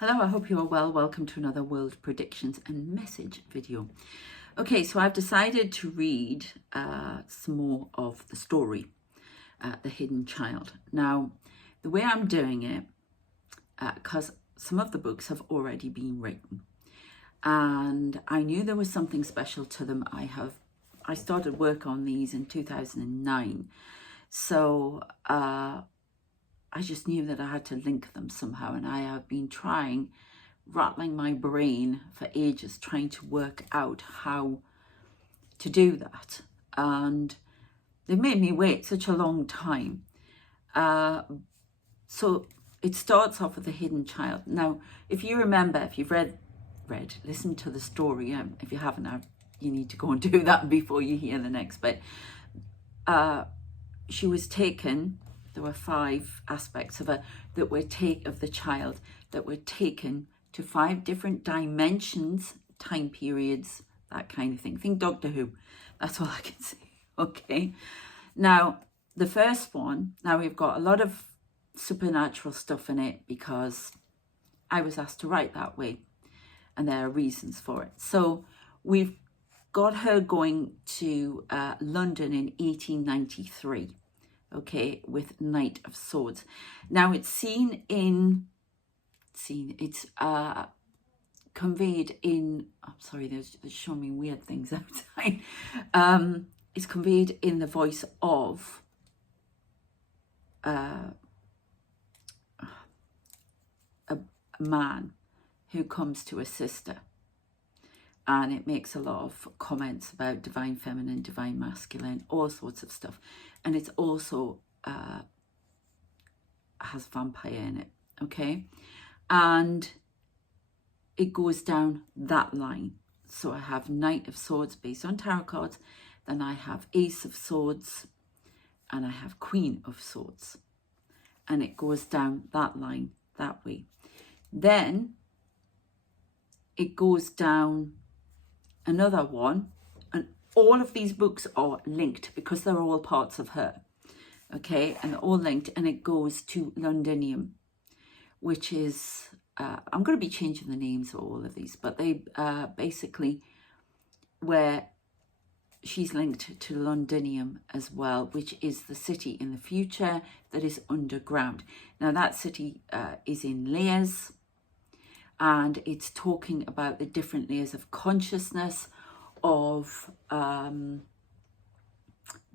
Hello, I hope you are well. Welcome to another World Predictions and Message video. Okay, so I've decided to read some more of the story, The Hidden Child. Now, the way I'm doing it, because some of the books have already been written, and I knew there was something special to them. I started work on these in 2009, so I just knew that I had to link them somehow, and I have been rattling my brain for ages, trying to work out how to do that. And they made me wait such a long time. So it starts off with The Hidden Child. Now, if you remember, if you've listened to the story, if you haven't, you need to go and do that before you hear the next bit. She was taken. There were 5 aspects of her of the child that were taken to 5 different dimensions, time periods, that kind of thing. Think Doctor Who. That's all I can say. Okay. Now, the first one, now we've got a lot of supernatural stuff in it because I was asked to write that way, and there are reasons for it. So we've got her going to London in 1893. Okay, with Knight of Swords. Now it's it's conveyed in, I'm sorry, there's showing me weird things outside. It's conveyed in the voice of a man who comes to a sister. And it makes a lot of comments about divine feminine, divine masculine, all sorts of stuff. And it's also has vampire in it, okay? And it goes down that line. So I have Knight of Swords based on tarot cards. Then I have Ace of Swords. And I have Queen of Swords. And it goes down that line that way. Then it goes down another one, and all of these books are linked because they're all parts of her, okay, and they're all linked, and it goes to Londinium, which is I'm going to be changing the names of all of these, but they basically where she's linked to Londinium as well, which is the city in the future that is underground. Now that city is in layers, and it's talking about the different layers of consciousness, of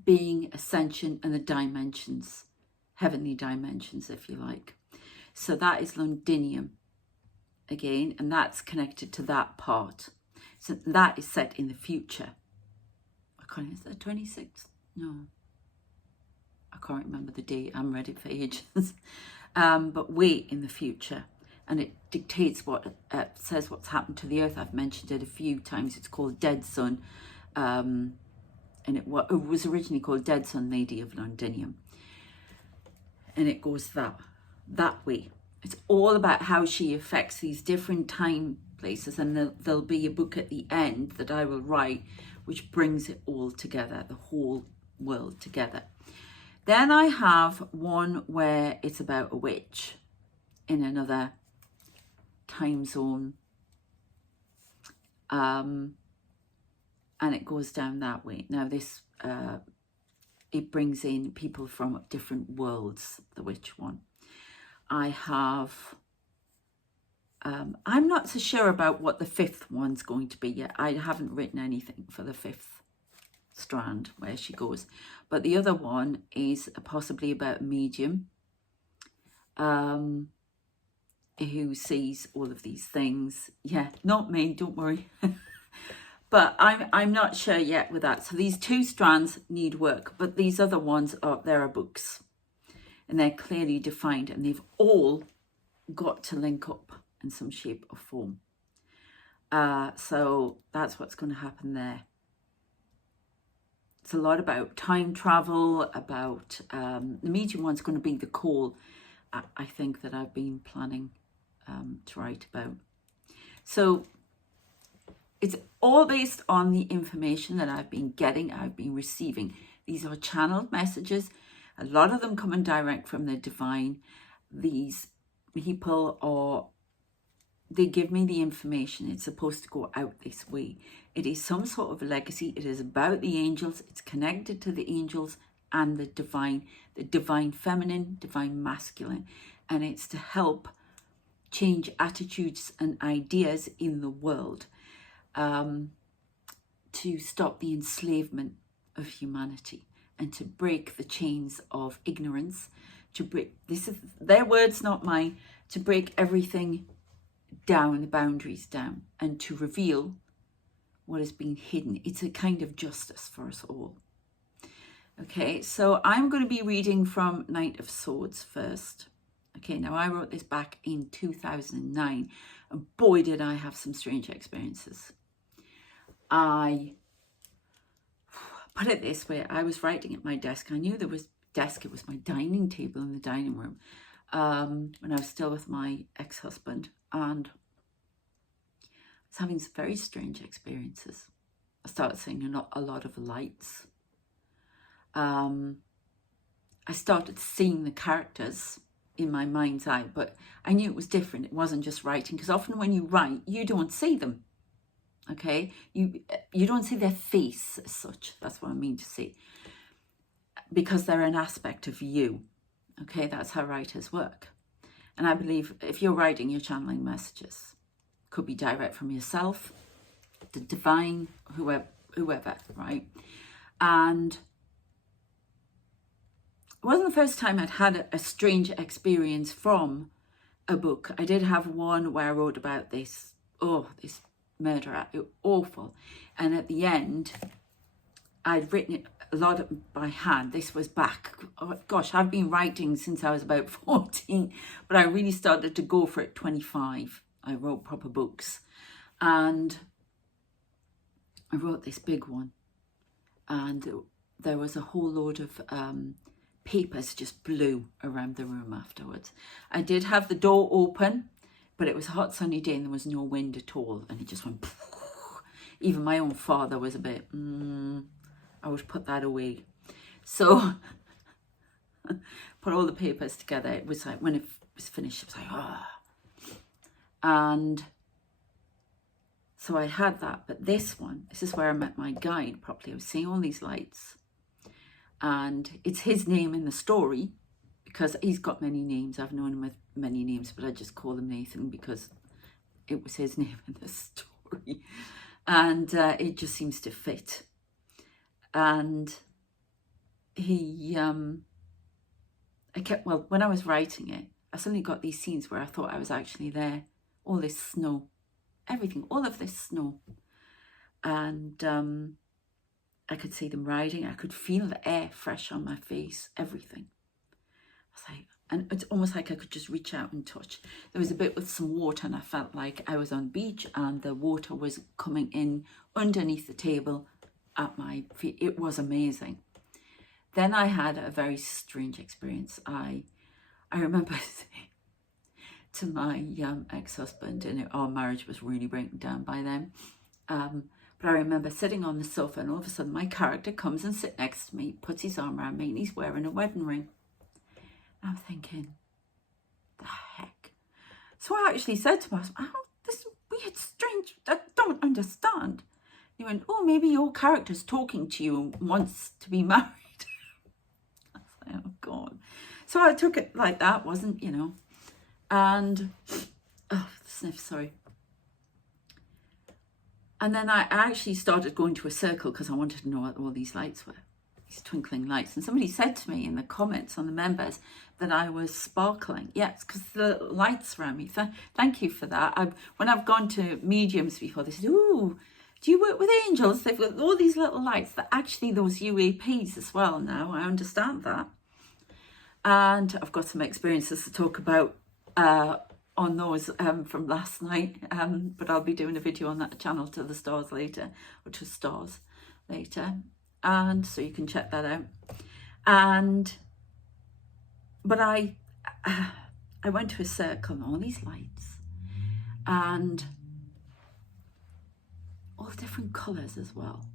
being, ascension, and the dimensions, heavenly dimensions, if you like. So that is Londinium again, and that's connected to that part. So that is set in the future. Is that 26th? No. I can't remember the date. I haven't read it for ages. But way in the future. And it dictates says what's happened to the earth. I've mentioned it a few times. It's called Dead Sun. And it was originally called Dead Sun, Lady of Londinium. And it goes that way. It's all about how she affects these different time places. And there'll be a book at the end that I will write, which brings it all together, the whole world together. Then I have one where it's about a witch in another time zone, and it goes down that way. Now this it brings in people from different worlds, the witch one. I have I'm not so sure about what the 5th one's going to be yet. I haven't written anything for the 5th strand where she goes, but the other one is possibly about a medium who sees all of these things. Yeah, not me, don't worry. But I'm not sure yet with that. So these 2 strands need work, but these other ones there are books, and they're clearly defined, and they've all got to link up in some shape or form. So that's what's going to happen there. It's a lot about time travel, about the medium one's going to be the call, I think, that I've been planning to write about. So it's all based on the information that I've been getting, I've been receiving. These are channeled messages. A lot of them coming direct from the divine. These people are they give me the information. It's supposed to go out this way. It is some sort of a legacy. It is about the angels. It's connected to the angels and the divine feminine, divine masculine. And it's to help change attitudes and ideas in the world, to stop the enslavement of humanity and to break the chains of ignorance, to break, this is their words, not mine, to break everything down, the boundaries down, and to reveal what has been hidden. It's a kind of justice for us all. Okay, so I'm going to be reading from Knight of Swords first. Okay, now I wrote this back in 2009, and boy did I have some strange experiences. I put it this way, I was writing at my desk. I knew there was desk, it was my dining table in the dining room, when I was still with my ex-husband, and I was having some very strange experiences. I started seeing a lot of lights. I started seeing the characters in my mind's eye, but I knew it was different. It wasn't just writing, because often when you write, you don't see them. Okay, you don't see their face as such. That's what I mean to say, because they're an aspect of you. Okay, that's how writers work. And I believe if you're writing, you're channeling messages. Could be direct from yourself, the divine, whoever, right? And it wasn't the first time I'd had a strange experience from a book. I did have one where I wrote about this murderer, awful. And at the end, I'd written it a lot by hand. This was back, oh gosh, I've been writing since I was about 14, but I really started to go for it 25. I wrote proper books, and I wrote this big one, and there was a whole load of papers just blew around the room afterwards. I did have the door open, but it was a hot sunny day and there was no wind at all, and it just went even my own father was a bit I would put that away. So put all the papers together. It was like, when it was finished, it was like, ah. And so I had that, but this is where I met my guide properly. I was seeing all these lights, and it's his name in the story, because he's got many names. I've known him with many names, but I just call him Nathan because it was his name in the story. And it just seems to fit. And he, when I was writing it, I suddenly got these scenes where I thought I was actually there. All this snow, everything, all of this snow. And I could see them riding. I could feel the air fresh on my face, everything. I was like, and it's almost like I could just reach out and touch. There was a bit with some water, and I felt like I was on the beach and the water was coming in underneath the table at my feet. It was amazing. Then I had a very strange experience. I remember saying to my ex-husband, and our marriage was really breaking down by then, but I remember sitting on the sofa, and all of a sudden my character comes and sits next to me, puts his arm around me, and he's wearing a wedding ring. I'm thinking, the heck? So I actually said to myself, oh, this is weird, strange, I don't understand. He went, oh, maybe your character's talking to you and wants to be married. I was like, oh God. So I took it like that, wasn't, and, oh, sniff, sorry. And then I actually started going to a circle because I wanted to know what all these lights were. These twinkling lights. And somebody said to me in the comments on the members that I was sparkling. Yes, because the lights around me. Thank you for that. When I've gone to mediums before, they said, ooh, do you work with angels? They've got all these little lights. That actually those UAPs as well now. I understand that. And I've got some experiences to talk about on those from last night. But I'll be doing a video on that channel, To the Stars later, or To Stars later. And so you can check that out. But I went to a circle and all these lights and all different colours as well.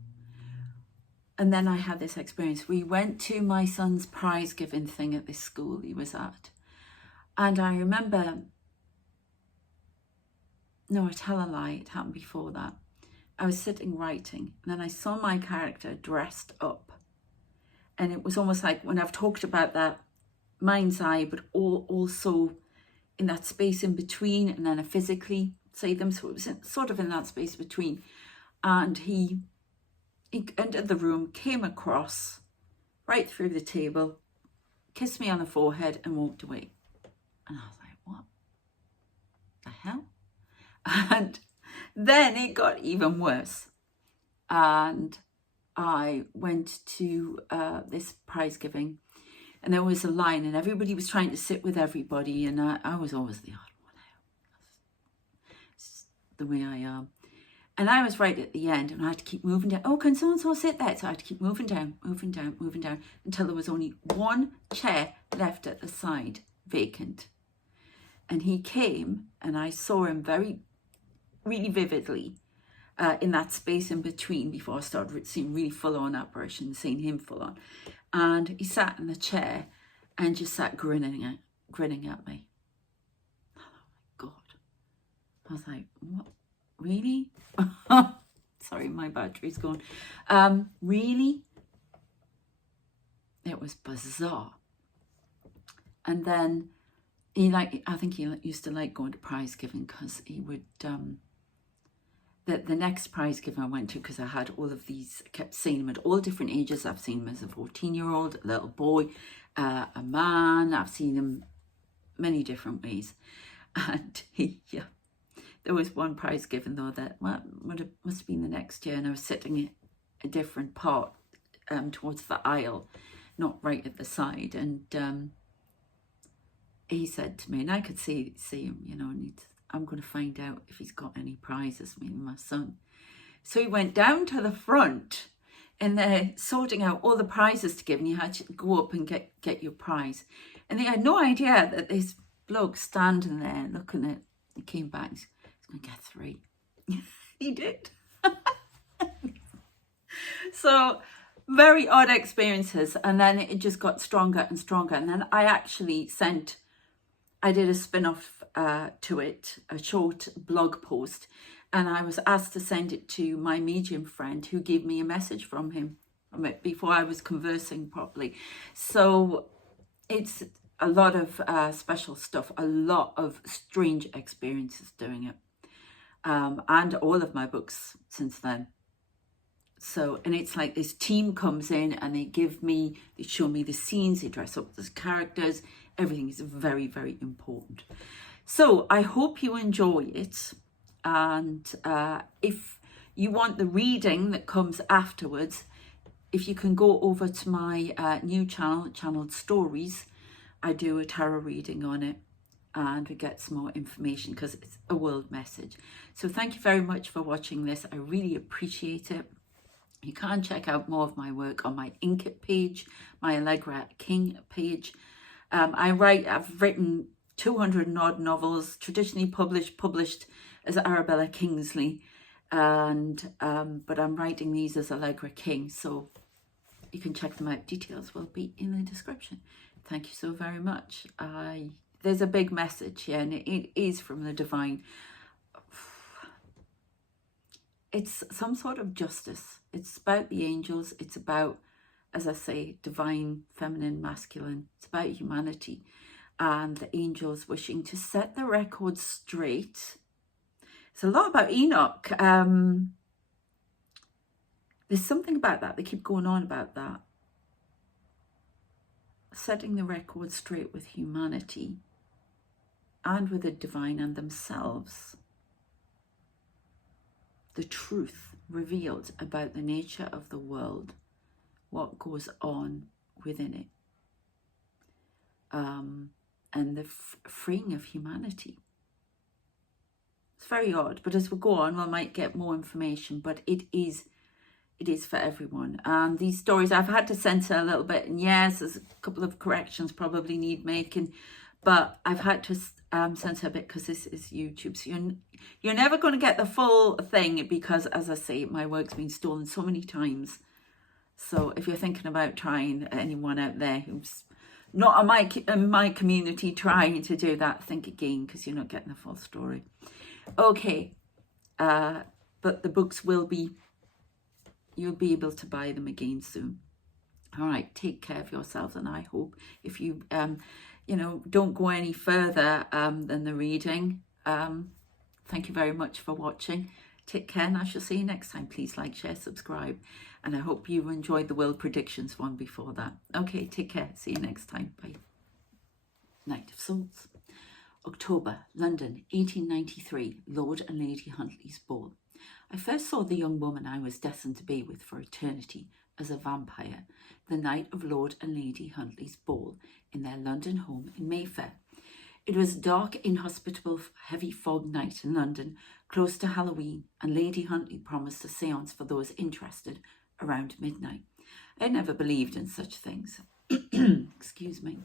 And then I had this experience. We went to my son's prize giving thing at this school he was at. And I remember no, I tell a lie, it happened before that. I was sitting writing, and then I saw my character dressed up. And it was almost like when I've talked about that mind's eye, but also in that space in between, and then I physically say them. So it was sort of in that space between. And he entered the room, came across right through the table, kissed me on the forehead and walked away. And I was like, what the hell? And then it got even worse. And I went to this prize giving, and there was a line, and everybody was trying to sit with everybody, and I was always the odd one out. It's the way I am. And I was right at the end, and I had to keep moving down. Oh, can so-and-so sit there? So I had to keep moving down, until there was only one chair left at the side, vacant. And he came, and I saw him really vividly in that space in between before I started seeing really full-on apparition, seeing him full-on. And he sat in the chair and just sat grinning at me. Oh my God. I was like, what? Really? Sorry, my battery's gone. Really? It was bizarre. And then I think he used to like going to prize giving, because he would, the next prize giving I went to, because I had all of these, I kept seeing him at all different ages. I've seen him as a 14-year-old, a little boy, a man. I've seen him many different ways. And there was one prize given though that must have been the next year, and I was sitting a different part towards the aisle, not right at the side, and he said to me, and I could see him, and I'm going to find out if he's got any prizes, me and my son. So he went down to the front, and they're sorting out all the prizes to give, and you had to go up and get your prize. And they had no idea that this bloke standing there looking at, he came back, he's going to get 3. He did. So very odd experiences, and then it just got stronger and stronger. And then I did a spin-off to it, a short blog post, and I was asked to send it to my medium friend, who gave me a message from him before I was conversing properly. So it's a lot of special stuff, a lot of strange experiences doing it, and all of my books since then. So, and it's like this team comes in and they show me the scenes, they dress up as characters. Everything is very, very important. So I hope you enjoy it. And if you want the reading that comes afterwards, if you can go over to my new channeled Stories, I do a tarot reading on it, and we get some more information because it's a world message. So thank you very much for watching this. I really appreciate it. You can check out more of my work on my Inkitt page, my Allegra King page. I've written 200 and odd novels, traditionally published as Arabella Kingsley, and but I'm writing these as Allegra King, so you can check them out. Details will be in the description. Thank you so very much. There's a big message here, and it is from the divine. It's some sort of justice. It's about the angels. It's about, as I say, divine, feminine, masculine. It's about humanity and the angels wishing to set the record straight. It's a lot about Enoch. There's something about that. They keep going on about that. Setting the record straight with humanity and with the divine and themselves. The truth revealed about the nature of the world, what goes on within it, and the freeing of humanity. It's very odd, but as we go on, we might get more information, but it is for everyone. And these stories, I've had to censor a little bit, and yes, there's a couple of corrections probably need making, but I've had to censor a bit because this is YouTube, so you're never going to get the full thing, because, as I say, my work's been stolen so many times. So if you're thinking about trying, anyone out there who's Not in my community trying to do that. Think again, because you're not getting the full story. Okay, but the books will be, you'll be able to buy them again soon. All right, take care of yourselves, and I hope if you, you know, don't go any further than the reading. Thank you very much for watching. Take care, and I shall see you next time. Please like, share, subscribe, and I hope you enjoyed the world predictions one before that. Okay, take care. See you next time. Bye. Knight of Swords. October, London, 1893, Lord and Lady Huntley's ball. I first saw the young woman I was destined to be with for eternity as a vampire, the night of Lord and Lady Huntley's ball in their London home in Mayfair. It was a dark, inhospitable, heavy fog night in London, close to Halloween, and Lady Huntley promised a séance for those interested around midnight. I had never believed in such things. Excuse me.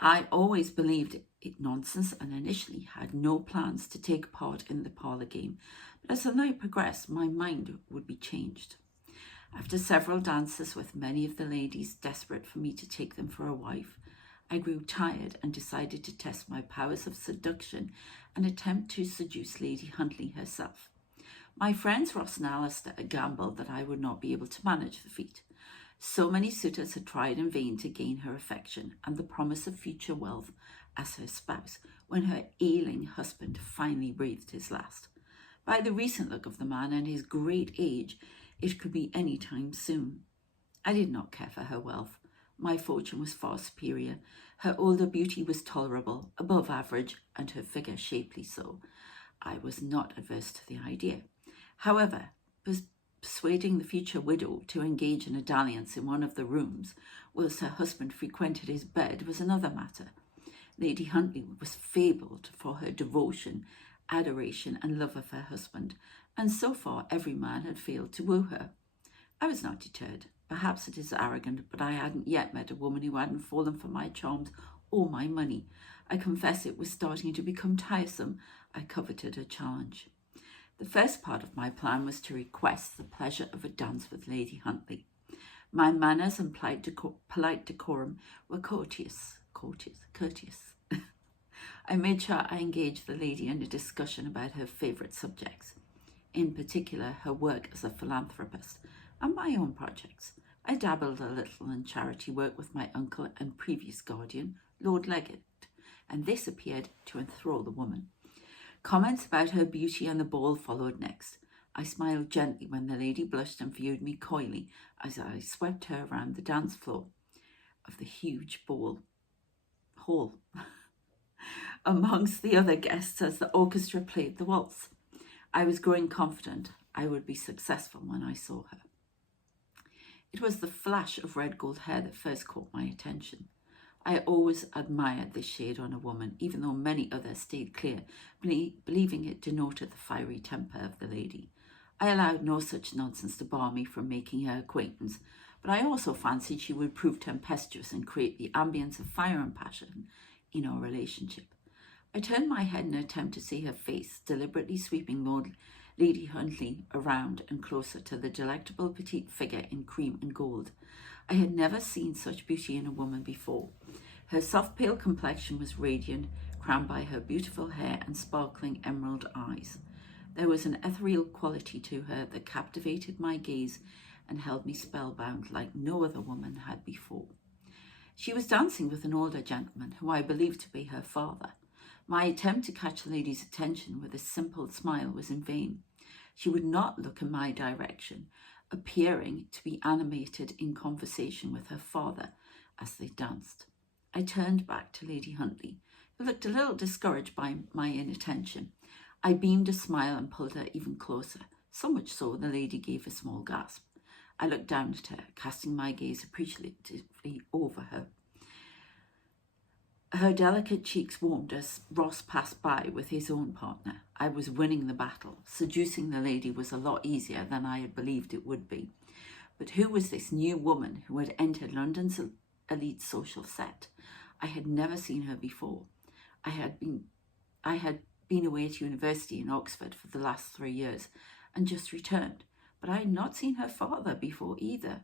I always believed it nonsense and initially had no plans to take part in the parlour game, but as the night progressed, my mind would be changed. After several dances with many of the ladies desperate for me to take them for a wife, I grew tired and decided to test my powers of seduction and attempt to seduce Lady Huntley herself. My friends Ross and Alistair gambled that I would not be able to manage the feat. So many suitors had tried in vain to gain her affection and the promise of future wealth as her spouse when her ailing husband finally breathed his last. By the recent look of the man and his great age, it could be any time soon. I did not care for her wealth. My fortune was far superior. Her older beauty was tolerable, above average, and her figure shapely so. I was not averse to the idea. However, persuading the future widow to engage in a dalliance in one of the rooms, whilst her husband frequented his bed, was another matter. Lady Huntley was fabled for her devotion, adoration, and love of her husband, and so far every man had failed to woo her. I was not deterred. Perhaps it is arrogant, but I hadn't yet met a woman who hadn't fallen for my charms or my money. I confess it was starting to become tiresome. I coveted a challenge. The first part of my plan was to request the pleasure of a dance with Lady Huntley. My manners and polite decorum were courteous. I made sure I engaged the lady in a discussion about her favourite subjects, in particular her work as a philanthropist and my own projects. I dabbled a little in charity work with my uncle and previous guardian, Lord Legate, and this appeared to enthrall the woman. Comments about her beauty and the ball followed next. I smiled gently when the lady blushed and viewed me coyly as I swept her around the dance floor of the huge hall. Amongst the other guests as the orchestra played the waltz. I was growing confident I would be successful when I saw her. It was the flash of red gold hair that first caught my attention. I always admired this shade on a woman, even though many others stayed clear, believing it denoted the fiery temper of the lady. I allowed no such nonsense to bar me from making her acquaintance, but I also fancied she would prove tempestuous and create the ambience of fire and passion in our relationship. I turned my head in an attempt to see her face, deliberately sweeping Lady Huntley around and closer to the delectable petite figure in cream and gold. I had never seen such beauty in a woman before. Her soft pale complexion was radiant, crowned by her beautiful hair and sparkling emerald eyes. There was an ethereal quality to her that captivated my gaze and held me spellbound like no other woman had before. She was dancing with an older gentleman who I believed to be her father. My attempt to catch the lady's attention with a simple smile was in vain. She would not look in my direction, appearing to be animated in conversation with her father as they danced. I turned back to Lady Huntley, who looked a little discouraged by my inattention. I beamed a smile and pulled her even closer, so much so the lady gave a small gasp. I looked down at her, casting my gaze appreciatively over her. Her delicate cheeks warmed as Ross passed by with his own partner. I was winning the battle. Seducing the lady was a lot easier than I had believed it would be. But who was this new woman who had entered London's elite social set? I had never seen her before. I had been away to university in Oxford for the last 3 years and just returned, but I had not seen her father before either.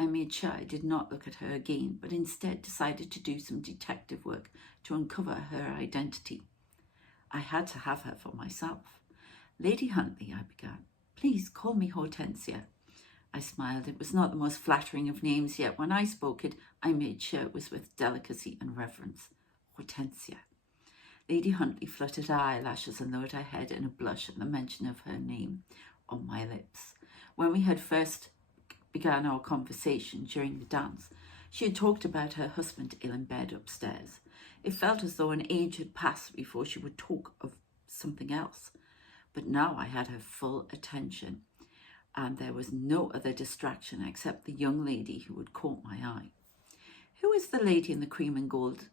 I made sure I did not look at her again, but instead decided to do some detective work to uncover her identity. I had to have her for myself. Lady Huntley, I began. Please call me Hortensia. I smiled. It was not the most flattering of names, yet when I spoke it, I made sure it was with delicacy and reverence. Hortensia. Lady Huntley fluttered her eyelashes and lowered her head in a blush at the mention of her name on my lips. When we had first began our conversation during the dance, she had talked about her husband ill in bed upstairs. It felt as though an age had passed before she would talk of something else. But now I had her full attention, and there was no other distraction except the young lady who had caught my eye. Who is the lady in the cream and gold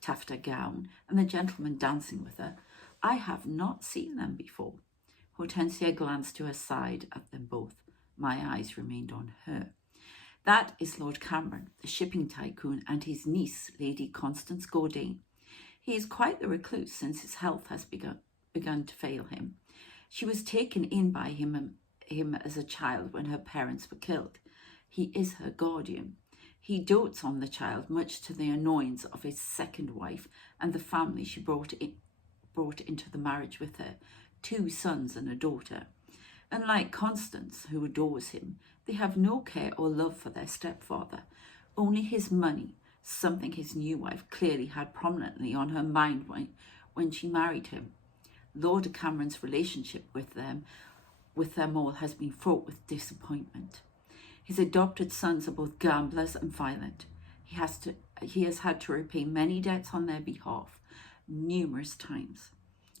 taffeta gown and the gentleman dancing with her? I have not seen them before. Hortensia glanced to her side at them both. My eyes remained on her. That is Lord Cameron, the shipping tycoon, and his niece, Lady Constance Gaudin. He is quite the recluse since his health has begun to fail him. She was taken in by him as a child when her parents were killed. He is her guardian. He dotes on the child, much to the annoyance of his second wife and the family she brought into the marriage with her, 2 sons and a daughter. Unlike Constance, who adores him, they have no care or love for their stepfather, only his money, something his new wife clearly had prominently on her mind when she married him. Lord Cameron's relationship with them all has been fraught with disappointment. His adopted sons are both gamblers and violent. He has had to repay many debts on their behalf, numerous times.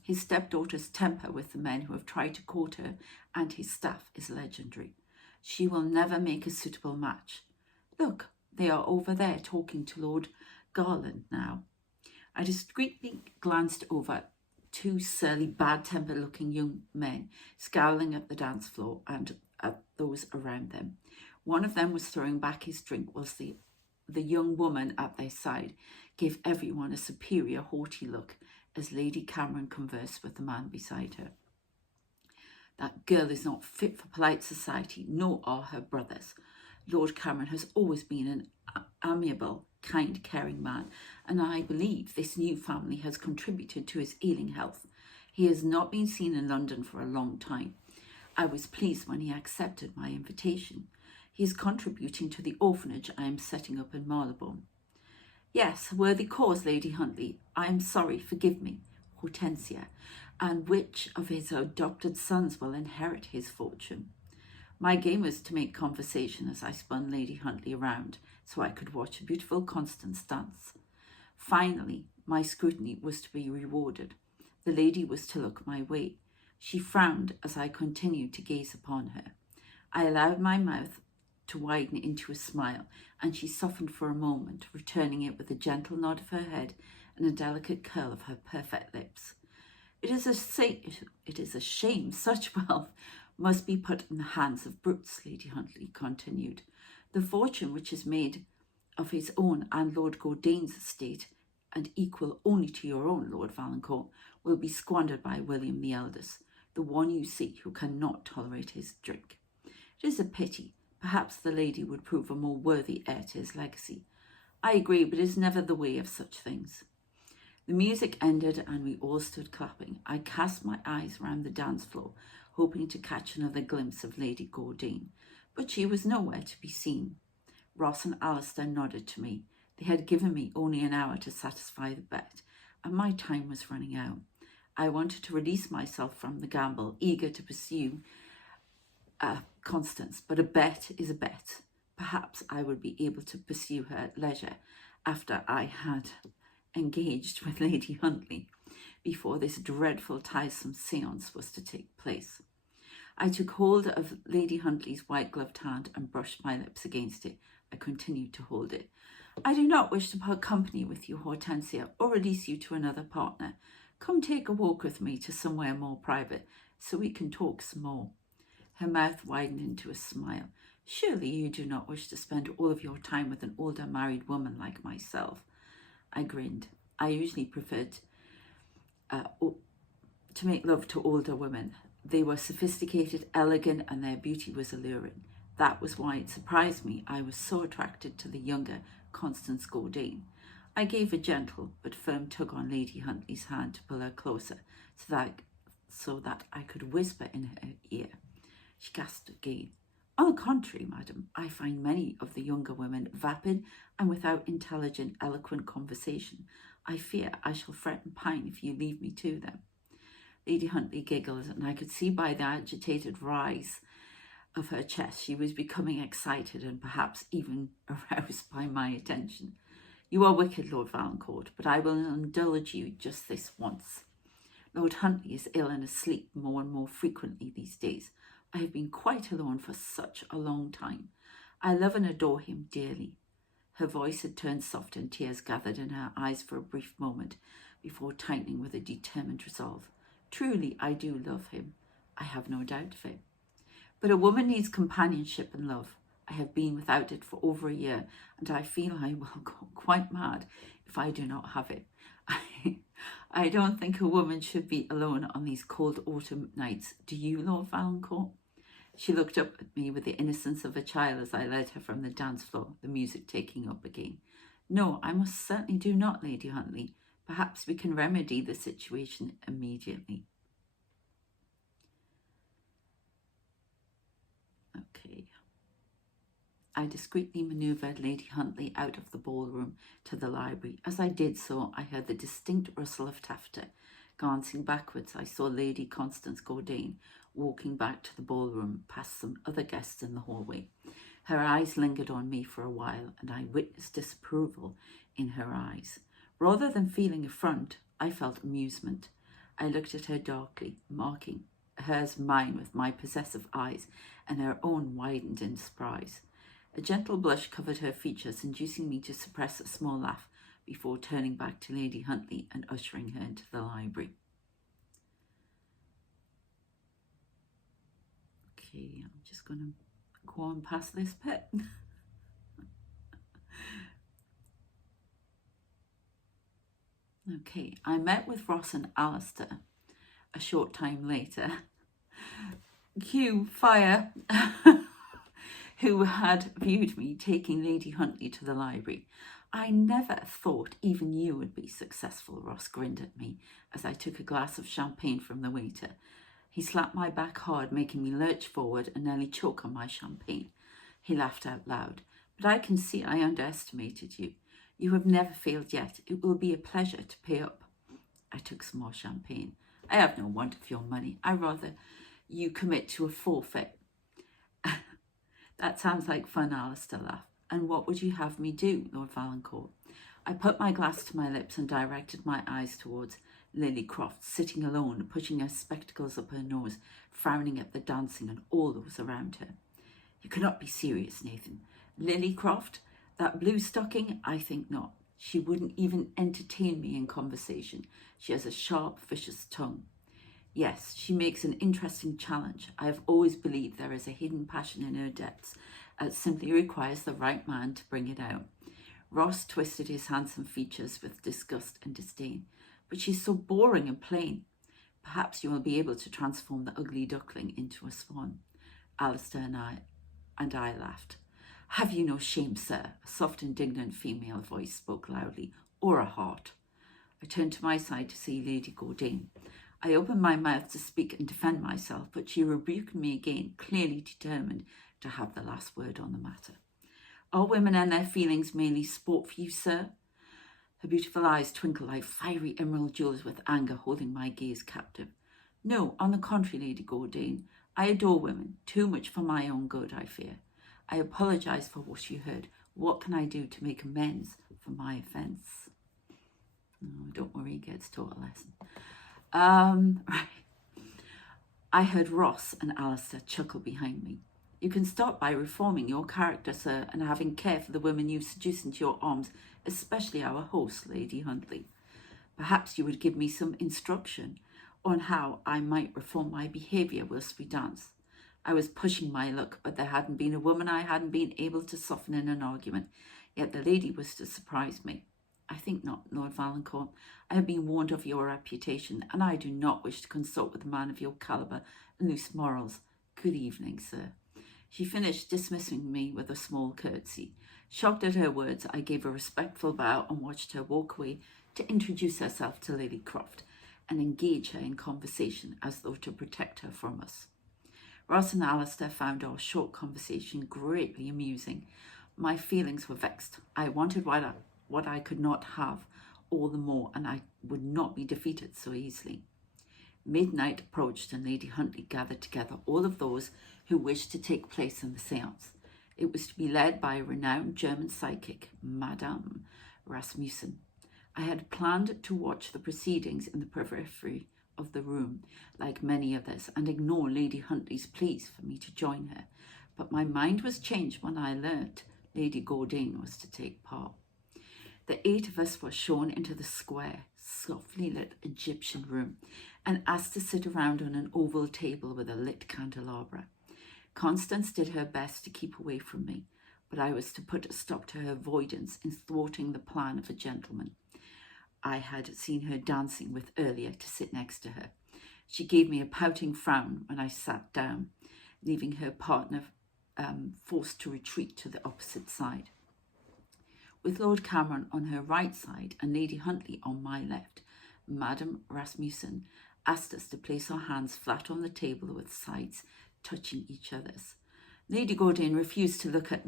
His stepdaughter's temper with the men who have tried to court her and his staff is legendary. She will never make a suitable match. Look, they are over there talking to Lord Garland now. I discreetly glanced over 2 surly, bad-tempered looking young men scowling at the dance floor and at those around them. One of them was throwing back his drink whilst the young woman at their side gave everyone a superior, haughty look as Lady Cameron conversed with the man beside her. That girl is not fit for polite society, nor are her brothers. Lord Cameron has always been an amiable, kind, caring man, and I believe this new family has contributed to his ailing health. He has not been seen in London for a long time. I was pleased when he accepted my invitation. He is contributing to the orphanage I am setting up in Marylebone. Yes, worthy cause, Lady Huntley. I am sorry, forgive me, Hortensia. And which of his adopted sons will inherit his fortune? My game was to make conversation as I spun Lady Huntley around so I could watch a beautiful Constance dance. Finally, my scrutiny was to be rewarded. The lady was to look my way. She frowned as I continued to gaze upon her. I allowed my mouth to widen into a smile, and she softened for a moment, returning it with a gentle nod of her head and a delicate curl of her perfect lips. It is a shame such wealth must be put in the hands of brutes, Lady Huntley continued. The fortune which is made of his own and Lord Gaudin's estate, and equal only to your own, Lord Valancourt, will be squandered by William the eldest, the one you seek who cannot tolerate his drink. It is a pity. Perhaps the lady would prove a more worthy heir to his legacy. I agree, but it is never the way of such things. The music ended and we all stood clapping. I cast my eyes round the dance floor, hoping to catch another glimpse of Lady Gaudin, but she was nowhere to be seen. Ross and Alistair nodded to me. They had given me only an hour to satisfy the bet, and my time was running out. I wanted to release myself from the gamble, eager to pursue Constance, but a bet is a bet. Perhaps I would be able to pursue her at leisure after I had engaged with Lady Huntley, before this dreadful tiresome séance was to take place. I took hold of Lady Huntley's white-gloved hand and brushed my lips against it. I continued to hold it. I do not wish to part company with you, Hortensia, or release you to another partner. Come take a walk with me to somewhere more private, so we can talk some more. Her mouth widened into a smile. Surely you do not wish to spend all of your time with an older married woman like myself. I grinned. I usually preferred to make love to older women. They were sophisticated, elegant, and their beauty was alluring. That was why it surprised me I was so attracted to the younger Constance Gordane. I gave a gentle but firm tug on Lady Huntley's hand to pull her closer so that I could whisper in her ear. She gasped again. On the contrary, madam, I find many of the younger women vapid and without intelligent, eloquent conversation. I fear I shall fret and pine if you leave me to them. Lady Huntley giggled, and I could see by the agitated rise of her chest she was becoming excited and perhaps even aroused by my attention. You are wicked, Lord Valancourt, but I will indulge you just this once. Lord Huntley is ill and asleep more and more frequently these days. I have been quite alone for such a long time. I love and adore him dearly. Her voice had turned soft and tears gathered in her eyes for a brief moment before tightening with a determined resolve. Truly, I do love him. I have no doubt of it. But a woman needs companionship and love. I have been without it for over a year, and I feel I will go quite mad if I do not have it. I don't think a woman should be alone on these cold autumn nights. Do you, Lord Valancourt? She looked up at me with the innocence of a child as I led her from the dance floor, the music taking up again. No, I most certainly do not, Lady Huntley. Perhaps we can remedy the situation immediately. Okay. I discreetly manoeuvred Lady Huntley out of the ballroom to the library. As I did so, I heard the distinct rustle of taffeta. Glancing backwards, I saw Lady Constance Gordane walking back to the ballroom past some other guests in the hallway. Her eyes lingered on me for a while, and I witnessed disapproval in her eyes. Rather than feeling affront, I felt amusement. I looked at her darkly, marking hers mine with my possessive eyes, and her own widened in surprise. A gentle blush covered her features, inducing me to suppress a small laugh before turning back to Lady Huntley and ushering her into the library. Okay, I'm just going to go on past this bit. Okay, I met with Ross and Alistair a short time later. Cue fire, who had viewed me taking Lady Huntley to the library. I never thought even you would be successful, Ross grinned at me as I took a glass of champagne from the waiter. He slapped my back hard, making me lurch forward and nearly choke on my champagne. He laughed out loud. But I can see I underestimated you. You have never failed yet. It will be a pleasure to pay up. I took some more champagne. I have no want of your money. I rather you commit to a forfeit. That sounds like fun, Alistair laughed. And what would you have me do, Lord Valancourt? I put my glass to my lips and directed my eyes towards Lily Croft, sitting alone, pushing her spectacles up her nose, frowning at the dancing and all those around her. You cannot be serious, Nathan. Lily Croft? That blue stocking? I think not. She wouldn't even entertain me in conversation. She has a sharp, vicious tongue. Yes, she makes an interesting challenge. I have always believed there is a hidden passion in her depths. It simply requires the right man to bring it out. Ross twisted his handsome features with disgust and disdain. But she's so boring and plain. Perhaps you will be able to transform the ugly duckling into a swan. Alistair and I laughed. Have you no shame, sir? A soft, indignant female voice spoke loudly. Or a heart? I turned to my side to see Lady Gordane. I opened my mouth to speak and defend myself, but she rebuked me again, clearly determined to have the last word on the matter. Are women and their feelings merely sport for you, sir? Her beautiful eyes twinkled like fiery emerald jewels with anger, holding my gaze captive. No, on the contrary, Lady Gordane. I adore women, too much for my own good, I fear. I apologise for what you heard. What can I do to make amends for my offence? No, don't worry, he gets taught a lesson. Right. I heard Ross and Alistair chuckle behind me. You can start by reforming your character, sir, and having care for the women you seduce into your arms, especially our host, Lady Huntley. Perhaps you would give me some instruction on how I might reform my behaviour whilst we dance. I was pushing my luck, but there hadn't been a woman I hadn't been able to soften in an argument, yet the lady was to surprise me. I think not, Lord Valancourt. I have been warned of your reputation, and I do not wish to consort with a man of your calibre and loose morals. Good evening, sir. She finished dismissing me with a small curtsy. Shocked at her words, I gave a respectful bow and watched her walk away to introduce herself to Lady Croft and engage her in conversation as though to protect her from us. Ross and Alistair found our short conversation greatly amusing. My feelings were vexed. I wanted what I could not have all the more, and I would not be defeated so easily. Midnight approached and Lady Huntley gathered together all of those who wished to take place in the séance. It was to be led by a renowned German psychic, Madame Rasmussen. I had planned to watch the proceedings in the periphery of the room, like many others, and ignore Lady Huntley's pleas for me to join her, but my mind was changed when I learnt Lady Gaudain was to take part. The 8 of us were shown into the square, softly lit Egyptian room and asked to sit around on an oval table with a lit candelabra. Constance did her best to keep away from me, but I was to put a stop to her avoidance in thwarting the plan of a gentleman I had seen her dancing with earlier to sit next to her. She gave me a pouting frown when I sat down, leaving her partner forced to retreat to the opposite side. With Lord Cameron on her right side and Lady Huntley on my left, Madame Rasmussen asked us to place our hands flat on the table with sides touching each other's. Lady Gaudain refused to look at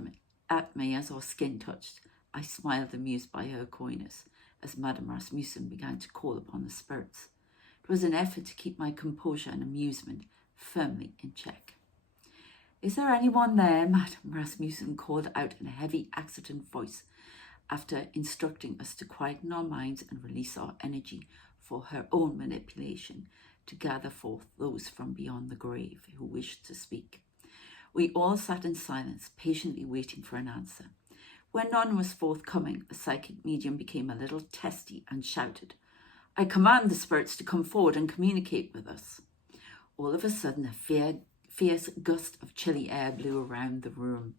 me as our skin touched. I smiled, amused by her coyness, as Madame Rasmussen began to call upon the spirits. It was an effort to keep my composure and amusement firmly in check. "Is there anyone there?" Madame Rasmussen called out in a heavy, accident voice, after instructing us to quieten our minds and release our energy for her own manipulation, to gather forth those from beyond the grave who wished to speak. We all sat in silence, patiently waiting for an answer. When none was forthcoming, the psychic medium became a little testy and shouted, "I command the spirits to come forward and communicate with us." All of a sudden, a fierce gust of chilly air blew around the room,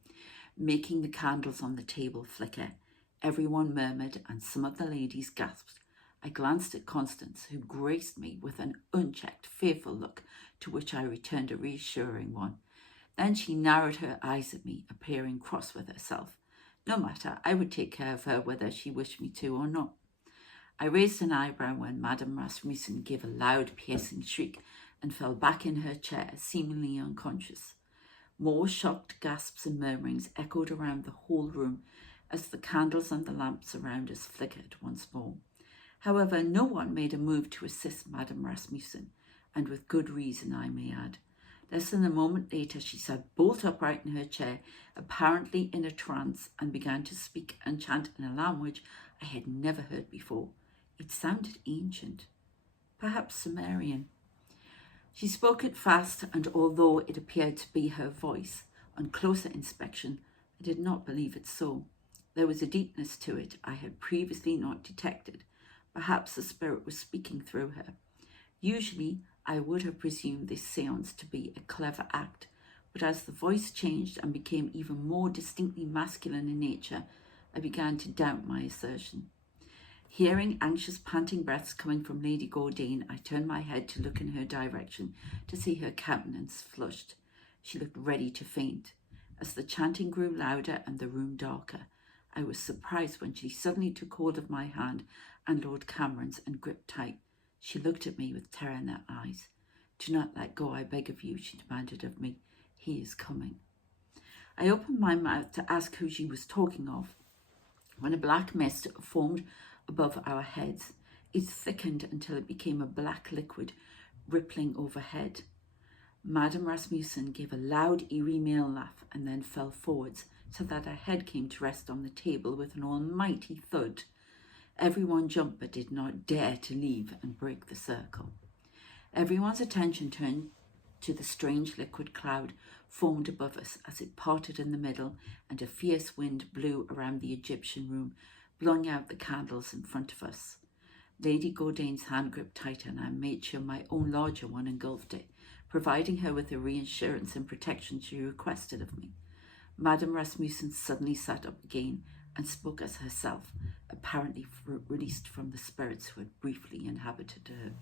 making the candles on the table flicker. Everyone murmured, and some of the ladies gasped. I glanced at Constance, who graced me with an unchecked, fearful look, to which I returned a reassuring one. Then she narrowed her eyes at me, appearing cross with herself. No matter, I would take care of her whether she wished me to or not. I raised an eyebrow when Madame Rasmussen gave a loud, piercing shriek and fell back in her chair, seemingly unconscious. More shocked gasps and murmurings echoed around the whole room as the candles and the lamps around us flickered once more. However, no one made a move to assist Madame Rasmussen, and with good reason, I may add. Less than a moment later, she sat bolt upright in her chair, apparently in a trance, and began to speak and chant in a language I had never heard before. It sounded ancient, perhaps Sumerian. She spoke it fast, and although it appeared to be her voice, on closer inspection, I did not believe it so. There was a deepness to it I had previously not detected. Perhaps the spirit was speaking through her. Usually, I would have presumed this séance to be a clever act, but as the voice changed and became even more distinctly masculine in nature, I began to doubt my assertion. Hearing anxious, panting breaths coming from Lady Gaudain, I turned my head to look in her direction to see her countenance flushed. She looked ready to faint. As the chanting grew louder and the room darker, I was surprised when she suddenly took hold of my hand and Lord Cameron's and gripped tight. She looked at me with terror in her eyes. "Do not let go, I beg of you," she demanded of me. "He is coming." I opened my mouth to ask who she was talking of, when a black mist formed above our heads. It thickened until it became a black liquid rippling overhead. Madame Rasmussen gave a loud, eerie male laugh and then fell forwards, so that her head came to rest on the table with an almighty thud. Everyone jumped but did not dare to leave and break the circle. Everyone's attention turned to the strange liquid cloud formed above us as it parted in the middle, and a fierce wind blew around the Egyptian room, blowing out the candles in front of us. Lady Gaudain's hand gripped tighter, and I made sure my own larger one engulfed it, providing her with the reassurance and protection she requested of me. Madame Rasmussen suddenly sat up again and spoke as herself, apparently released from the spirits who had briefly inhabited her.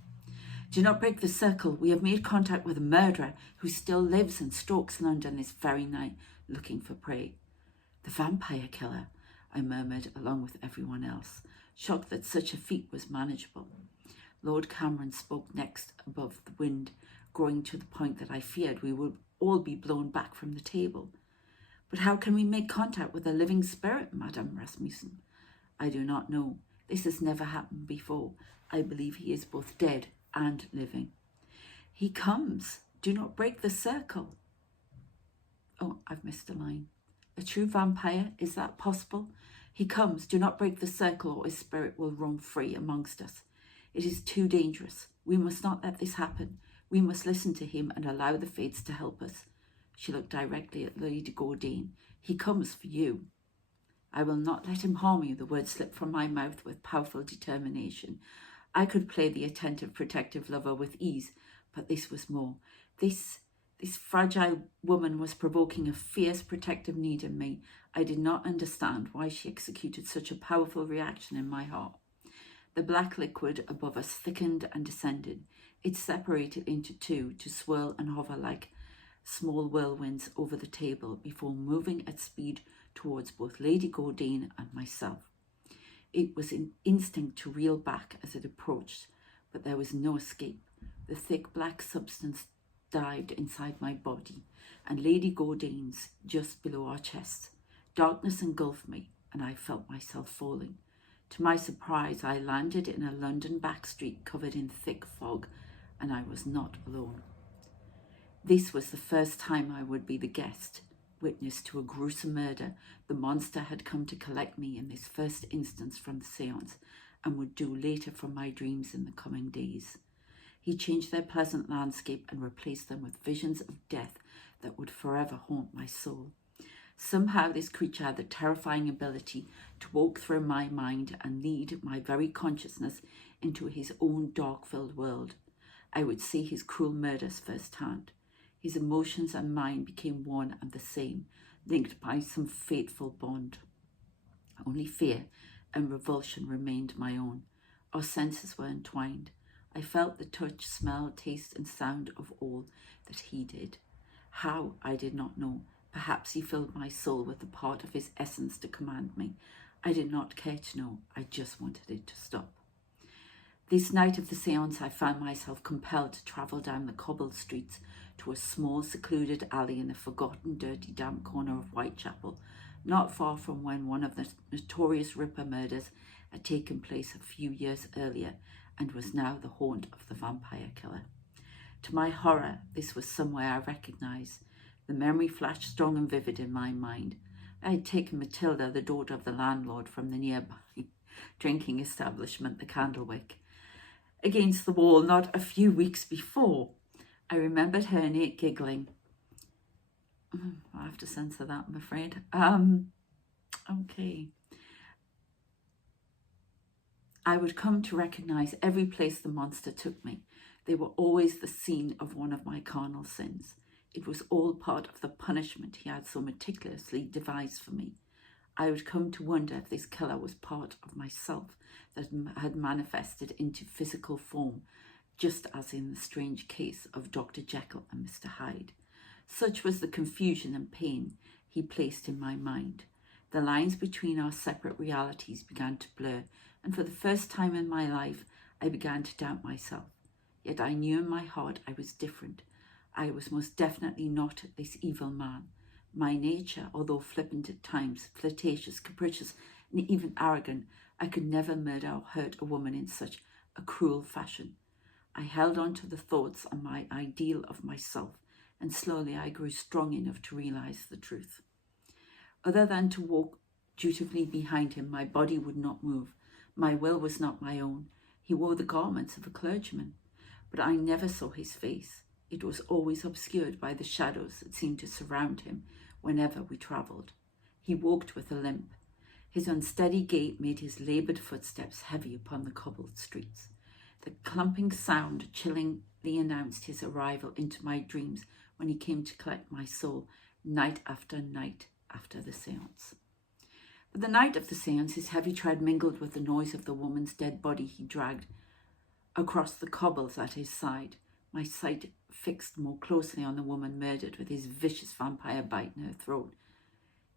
Do not break the circle. We have made contact with a murderer who still lives and stalks London this very night, looking for prey. The vampire killer, I murmured along with everyone else, shocked that such a feat was manageable. Lord Cameron spoke next above the wind, growing to the point that I feared we would all be blown back from the table. But how can we make contact with a living spirit, Madame Rasmussen? I do not know. This has never happened before. I believe he is both dead and living. He comes. Do not break the circle. Oh, I've missed a line. A true vampire, is that possible? He comes. Do not break the circle or his spirit will roam free amongst us. It is too dangerous. We must not let this happen. We must listen to him and allow the fates to help us. She looked directly at Lady Gordain. He comes for you. I will not let him harm you. The words slipped from my mouth with powerful determination. I could play the attentive, protective lover with ease, but this was more. This fragile woman was provoking a fierce protective need in me. I did not understand why she executed such a powerful reaction in my heart. The black liquid above us thickened and descended. It separated into two to swirl and hover like small whirlwinds over the table before moving at speed towards both Lady Gordain and myself. It was an instinct to reel back as it approached, but there was no escape. The thick black substance dived inside my body, and Lady Gordain's just below our chests. Darkness engulfed me, and I felt myself falling. To my surprise, I landed in a London back street covered in thick fog, and I was not alone. This was the first time I would be the guest, witness to a gruesome murder. The monster had come to collect me in this first instance from the seance, and would do later from my dreams in the coming days. He changed their pleasant landscape and replaced them with visions of death that would forever haunt my soul. Somehow this creature had the terrifying ability to walk through my mind and lead my very consciousness into his own dark-filled world. I would see his cruel murders firsthand. His emotions and mine became one and the same, linked by some fateful bond. Only fear and revulsion remained my own. Our senses were entwined. I felt the touch, smell, taste and sound of all that he did. How, I did not know. Perhaps he filled my soul with a part of his essence to command me. I did not care to know. I just wanted it to stop. This night of the seance, I found myself compelled to travel down the cobbled streets to a small secluded alley in a forgotten, dirty, damp corner of Whitechapel, not far from when one of the notorious Ripper murders had taken place a few years earlier and was now the haunt of the vampire killer. To my horror, this was somewhere I recognised. The memory flashed strong and vivid in my mind. I had taken Matilda, the daughter of the landlord, from the nearby drinking establishment, the Candlewick, against the wall not a few weeks before. I remembered her innate giggling. I have to censor that, I'm afraid. Okay. I would come to recognise every place the monster took me. They were always the scene of one of my carnal sins. It was all part of the punishment he had so meticulously devised for me. I would come to wonder if this killer was part of myself that had manifested into physical form, just as in the strange case of Dr. Jekyll and Mr. Hyde. Such was the confusion and pain he placed in my mind. The lines between our separate realities began to blur, and for the first time in my life, I began to doubt myself. Yet I knew in my heart I was different. I was most definitely not this evil man. My nature, although flippant at times, flirtatious, capricious, and even arrogant, I could never murder or hurt a woman in such a cruel fashion. I held on to the thoughts and my ideal of myself, and slowly I grew strong enough to realize the truth. Other than to walk dutifully behind him, my body would not move. My will was not my own. He wore the garments of a clergyman, but I never saw his face. It was always obscured by the shadows that seemed to surround him whenever we travelled. He walked with a limp. His unsteady gait made his laboured footsteps heavy upon the cobbled streets. The clumping sound chillingly announced his arrival into my dreams when he came to collect my soul night after the seance. But the night of the seance, his heavy tread mingled with the noise of the woman's dead body he dragged across the cobbles at his side, my sight fixed more closely on the woman murdered with his vicious vampire bite in her throat.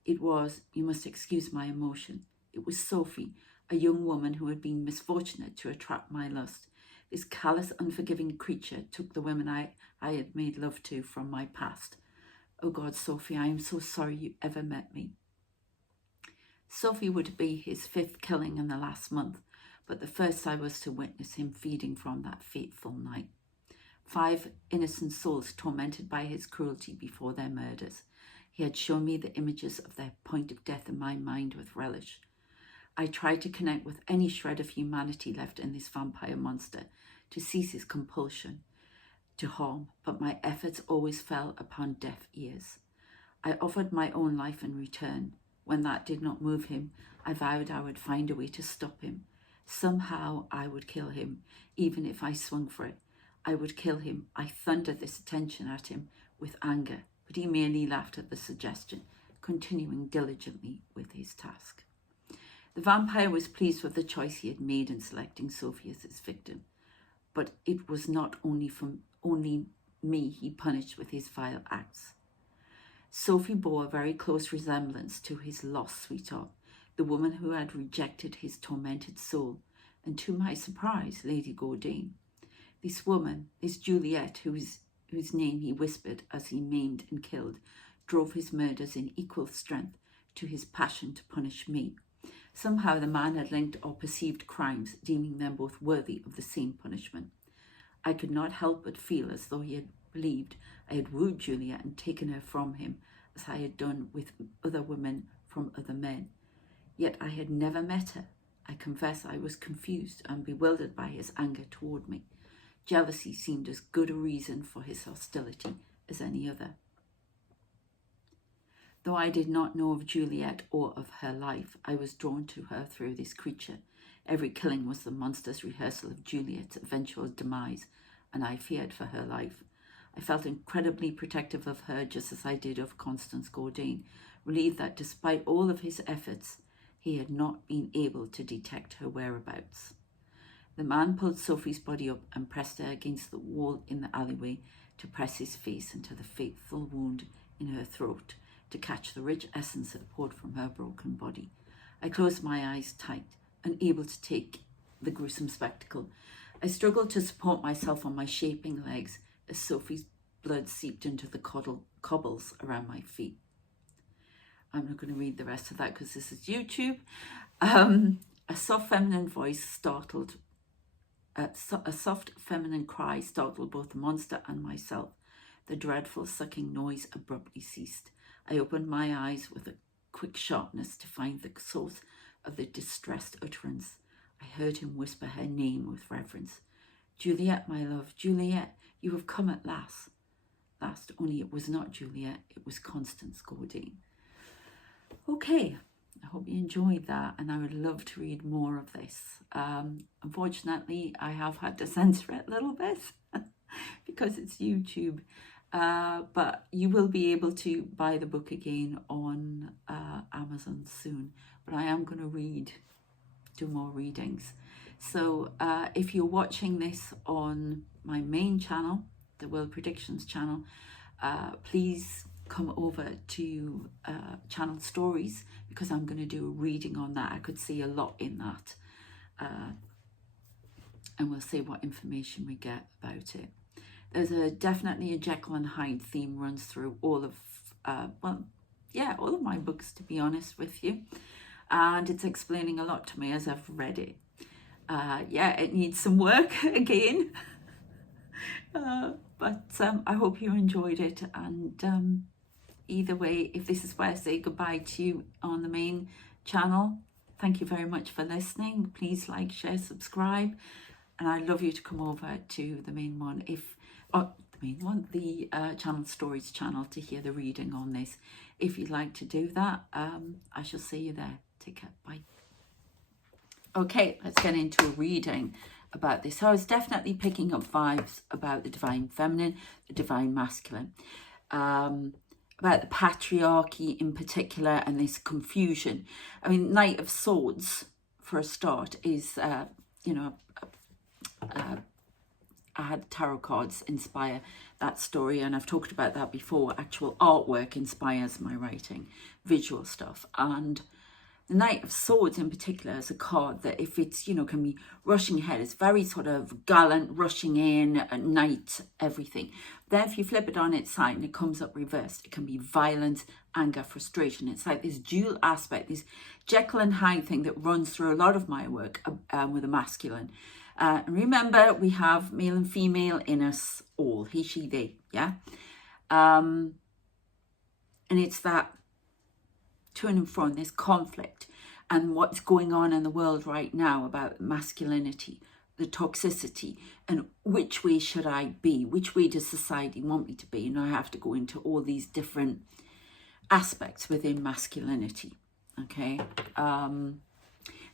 It was, you must excuse my emotion, it was Sophie, a young woman who had been misfortunate to attract my lust. This callous, unforgiving creature took the women I had made love to from my past. Oh God, Sophie, I am so sorry you ever met me. Sophie would be his 5th killing in the last month, but the first I was to witness him feeding from that fateful night. 5 innocent souls tormented by his cruelty before their murders. He had shown me the images of their point of death in my mind with relish. I tried to connect with any shred of humanity left in this vampire monster, to cease his compulsion to harm, but my efforts always fell upon deaf ears. I offered my own life in return. When that did not move him, I vowed I would find a way to stop him. Somehow I would kill him, even if I swung for it. I would kill him. I thundered this attention at him with anger, but he merely laughed at the suggestion, continuing diligently with his task. The vampire was pleased with the choice he had made in selecting Sophie as his victim, but it was not only me he punished with his vile acts. Sophie bore a very close resemblance to his lost sweetheart, the woman who had rejected his tormented soul, and to my surprise, Lady Gaudin. This woman, this Juliet, whose name he whispered as he maimed and killed, drove his murders in equal strength to his passion to punish me. Somehow the man had linked our perceived crimes, deeming them both worthy of the same punishment. I could not help but feel as though he had believed I had wooed Juliet and taken her from him, as I had done with other women from other men. Yet I had never met her. I confess I was confused and bewildered by his anger toward me. Jealousy seemed as good a reason for his hostility as any other. Though I did not know of Juliet or of her life, I was drawn to her through this creature. Every killing was the monster's rehearsal of Juliet's eventual demise, and I feared for her life. I felt incredibly protective of her, just as I did of Constance Gaudin, relieved that despite all of his efforts, he had not been able to detect her whereabouts. The man pulled Sophie's body up and pressed her against the wall in the alleyway to press his face into the fateful wound in her throat, to catch the rich essence that poured from her broken body. I closed my eyes tight, unable to take the gruesome spectacle. I struggled to support myself on my shaping legs as Sophie's blood seeped into the cobbles around my feet. I'm not going to read the rest of that because this is YouTube. A soft feminine cry startled both the monster and myself. The dreadful sucking noise abruptly ceased. I opened my eyes with a quick sharpness to find the source of the distressed utterance. I heard him whisper her name with reverence. Juliet, my love, Juliet, you have come at last. Only it was not Juliet, it was Constance Gaudin. Okay, I hope you enjoyed that, and I would love to read more of this. Unfortunately, I have had to censor it a little bit because it's YouTube. But you will be able to buy the book again on Amazon soon. But I am going to do more readings. So if you're watching this on my main channel, the World Predictions channel, please come over to Channel Stories, because I'm going to do a reading on that. I could see a lot in that. And we'll see what information we get about it. There's definitely a Jekyll and Hyde theme runs through all of, all of my books, to be honest with you. And it's explaining a lot to me as I've read it. It needs some work again. But I hope you enjoyed it. And either way, if this is where I say goodbye to you on the main channel, thank you very much for listening. Please like, share, subscribe. And I'd love you to come over to the main one, the Channel Stories channel, to hear the reading on this. If you'd like to do that, I shall see you there. Take care. Bye. Okay, let's get into a reading about this. So I was definitely picking up vibes about the divine feminine, the divine masculine, about the patriarchy in particular, and this confusion. I mean, Knight of Swords, for a start, is, a I had tarot cards inspire that story, and I've talked about that before. Actual artwork inspires my writing, visual stuff. And the Knight of Swords in particular is a card that, if it's, you know, can be rushing ahead. It's very sort of gallant, rushing in, at night, everything. Then if you flip it on its side and it comes up reversed, it can be violence, anger, frustration. It's like this dual aspect, this Jekyll and Hyde thing that runs through a lot of my work with the masculine. Remember, we have male and female in us all, he, she, they, yeah? And it's that to and fro, this conflict, and what's going on in the world right now about masculinity, the toxicity, and which way should I be? Which way does society want me to be? And I have to go into all these different aspects within masculinity, okay?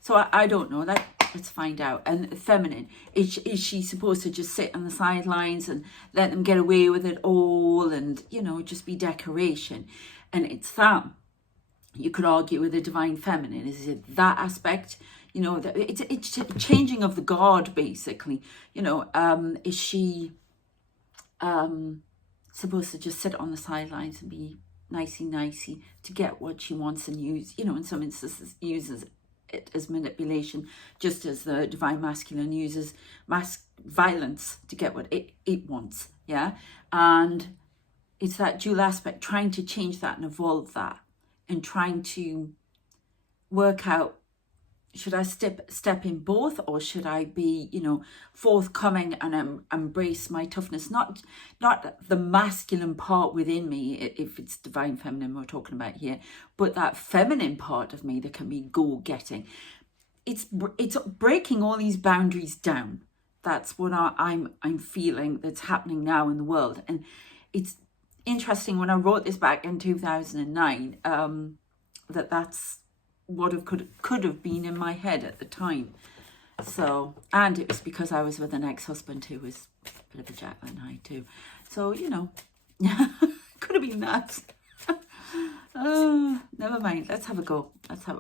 So I don't know, let's find out. And feminine, is she supposed to just sit on the sidelines and let them get away with it all and, you know, just be decoration? And it's that. You could argue with the divine feminine. Is it that aspect? You know, it's changing of the guard, basically. You know, is she supposed to just sit on the sidelines and be nicey to get what she wants and use, you know, in some instances uses it as manipulation, just as the divine masculine uses violence to get what it wants, yeah? And it's that dual aspect, trying to change that and evolve that, and trying to work out, should I step in both, or should I be, you know, forthcoming and embrace my toughness? Not the masculine part within me, if it's divine feminine we're talking about here, but that feminine part of me that can be go-getting. It's breaking all these boundaries down. That's what I'm feeling that's happening now in the world. And it's interesting, when I wrote this back in 2009, that's what could have been in my head at the time. So, and it was because I was with an ex-husband who was a bit of a Jekyll and Hyde too. So, you know, could have been that. Never mind. Let's have a go.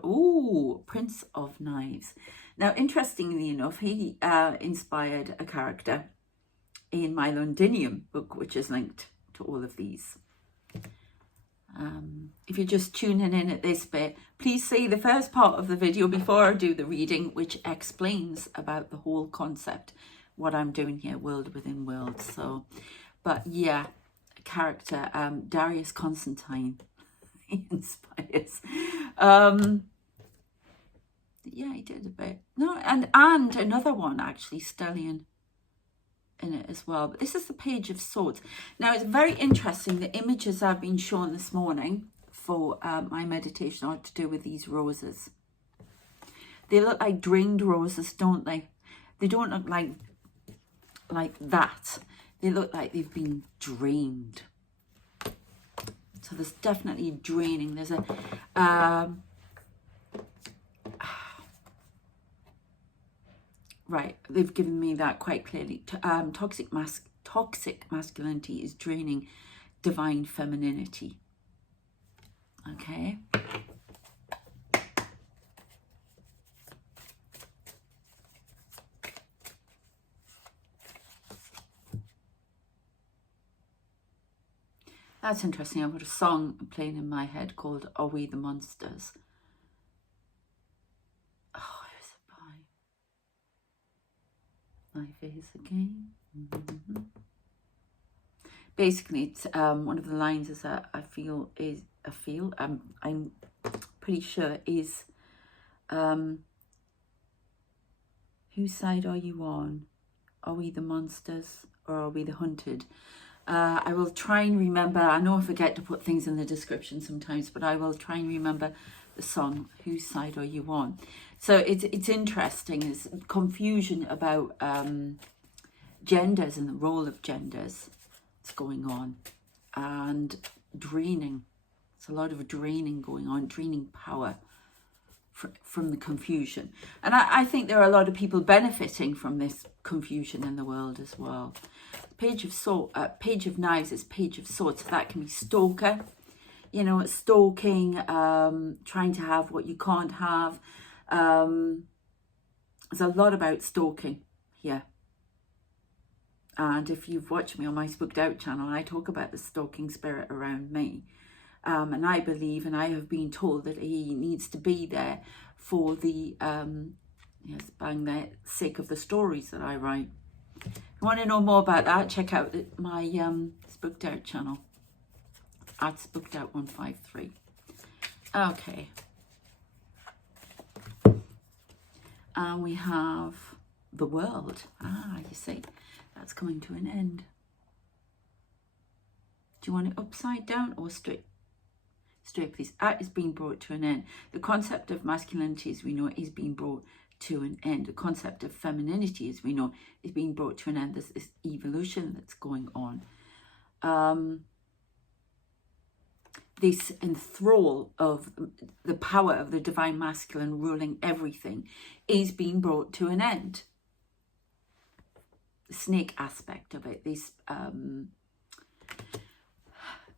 Ooh, Prince of Knives. Now, interestingly enough, he inspired a character in my Londinium book, which is linked to all of these. If you're just tuning in at this bit, please see the first part of the video before I do the reading, which explains about the whole concept, what I'm doing here, world within world. So, but yeah, character, Darius Constantine, he inspires. Yeah, he did a bit. No, and another one actually, Stellion, in it as well. But this is the Page of Swords. Now, it's very interesting, the images I've been shown this morning for my meditation are to do with these roses. They look like drained roses, don't they? They don't look like that. They look like they've been drained. So there's definitely draining. There's a right, they've given me that quite clearly. Toxic masculinity is draining divine femininity. Okay. That's interesting. I've got a song playing in my head called Are We the Monsters? Oh, who's it by? Life is a game. Mm-hmm. Basically, it's one of the lines is that I'm pretty sure is whose side are you on? Are we the monsters or are we the hunted? I will try and remember. I know I forget to put things in the description sometimes, but I will try and remember the song, Whose Side Are You On? So it's interesting. There's confusion about genders and the role of genders that's going on, and draining. There's a lot of draining going on, draining power from the confusion. And I think there are a lot of people benefiting from this confusion in the world as well. Page of Knives is Page of Swords. So that can be stalker, you know, stalking, trying to have what you can't have. There's a lot about stalking here. And if you've watched me on my Spooked Out channel, I talk about the stalking spirit around me. And I believe, and I have been told, that he needs to be there for the bang the sake of the stories that I write. If you want to know more about that, check out my Spooked Out channel at Spooked Out 153. Okay. And we have the world. You see, that's coming to an end. Do you want it upside down or straight? Straight, please. That is being brought to an end. The concept of masculinity, as we know, is being brought to an end. The concept of femininity, as we know, is being brought to an end. There's this evolution that's going on. This enthrall of the power of the divine masculine ruling everything is being brought to an end. The snake aspect of it, this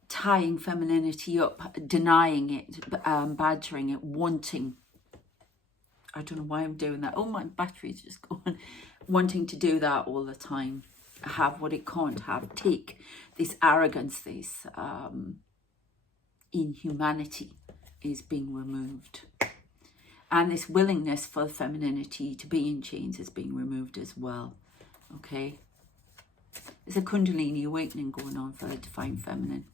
tying femininity up, denying it, badgering it, wanting. I don't know why I'm doing that. Oh, my battery's just gone. Wanting to do that all the time. Have what it can't have. Take this arrogance, this inhumanity is being removed. And this willingness for femininity to be in chains is being removed as well. Okay? There's a Kundalini awakening going on for the divine feminine.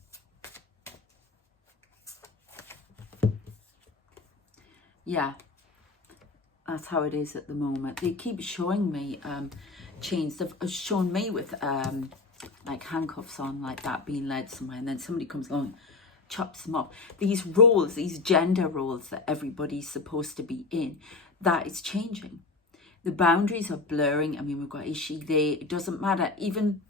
Yeah, that's how it is at the moment. They keep showing me chains. They've shown me with like handcuffs on, like that, being led somewhere, and then somebody comes along, chops them off. These roles, these gender roles that everybody's supposed to be in, that is changing. The boundaries are blurring. I mean, we've got is she, they, it doesn't matter. Even,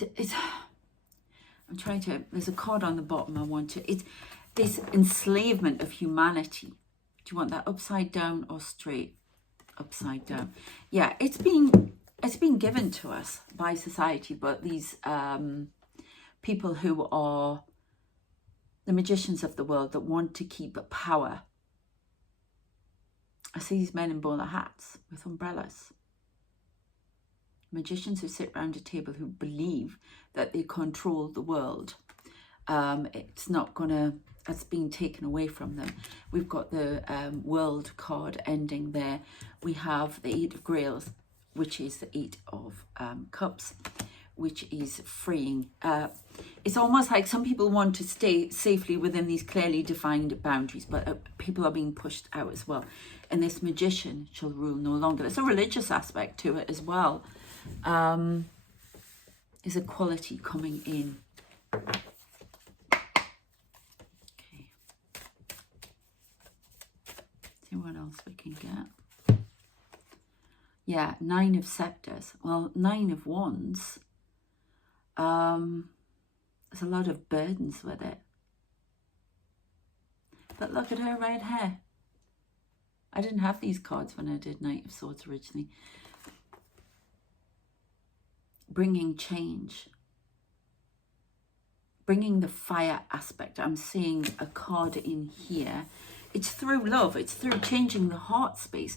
I'm trying to, there's a card on the bottom I want to, it's this enslavement of humanity. Do you want that upside down or straight? Upside down. Yeah, it's been given to us by society, but these people who are the magicians of the world that want to keep power. I see these men in bowler hats with umbrellas. Magicians who sit around a table who believe that they control the world. It's not gonna, that's being taken away from them. We've got the world card ending there. We have the 8 of Grails, which is the 8 of Cups, which is freeing. It's almost like some people want to stay safely within these clearly defined boundaries, but people are being pushed out as well. And this magician shall rule no longer. There's a religious aspect to it as well. There's a quality coming in. Okay. See what else we can get. Yeah, 9 of Scepters. Well, 9 of Wands. There's a lot of burdens with it. But look at her red hair. I didn't have these cards when I did Knight of Swords originally. Bringing change. Bringing the fire aspect. I'm seeing a card in here. It's through love. It's through changing the heart space.